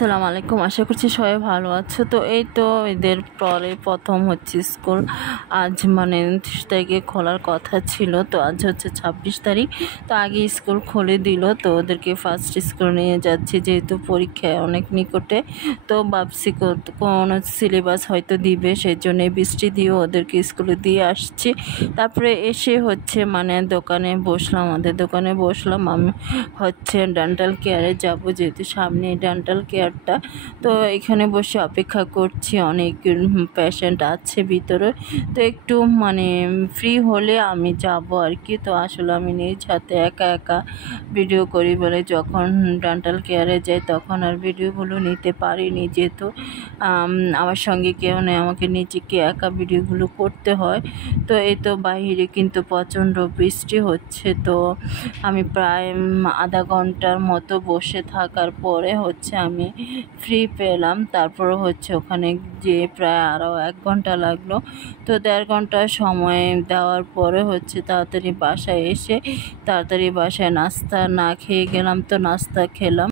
আসসালামু আলাইকুম। আশা করছি সবাই ভালো আছো। তো এই তো এদের পরে প্রথম হচ্ছে স্কুল। আজ 30 তারিখে খোলার কথা ছিল, তো আজ হচ্ছে 26 তারিখ। তো আগে স্কুল খুলে দিল, তো ওদেরকে ফার্স্ট স্কুল নিয়ে যাচ্ছি যেহেতু পরীক্ষায় অনেক নিকটে। তো ভাবছি কোনো সিলেবাস হয়তো দিবে, সেই জন্য বৃষ্টি দিয়েও ওদেরকে স্কুলে দিয়ে আসছি। তারপরে এসে হচ্ছে দোকানে বসলাম, আমাদের দোকানে বসলাম। আমি হচ্ছে ডেন্টাল কেয়ারে যাব, যেহেতু সামনে ডেন্টাল কেয়ারটা। তো এখানে বসে অপেক্ষা করছি, অনেক পেশেন্ট আছে ভিতরে। তো একটু ফ্রি হলে আমি যাব আর কি। তো আসলে আমি নিজ হাতে একা একা ভিডিও করি বলে যখন ডেন্টাল কেয়ারে যাই তখন আর ভিডিওগুলো নিতে পারিনি, যেহেতু আমার সঙ্গে কেউ নেই, আমাকে নিজেকে একা ভিডিওগুলো করতে হয়। তো এই তো বাইরে কিন্তু প্রচণ্ড বৃষ্টি হচ্ছে। তো আমি প্রায় আধা ঘন্টার মতো বসে থাকার পরে হচ্ছে আমি ফ্রি পেলাম। তারপর হচ্ছে ওখানে যে প্রায় আরও 1 ঘন্টা লাগলো। তো 1.5 ঘন্টা সময় দেওয়ার পরে হচ্ছে তাড়াতাড়ি বাসায় এসে তাড়াতাড়ি বাসায় নাস্তা না খেয়ে গেলাম, তো নাস্তা খেলাম।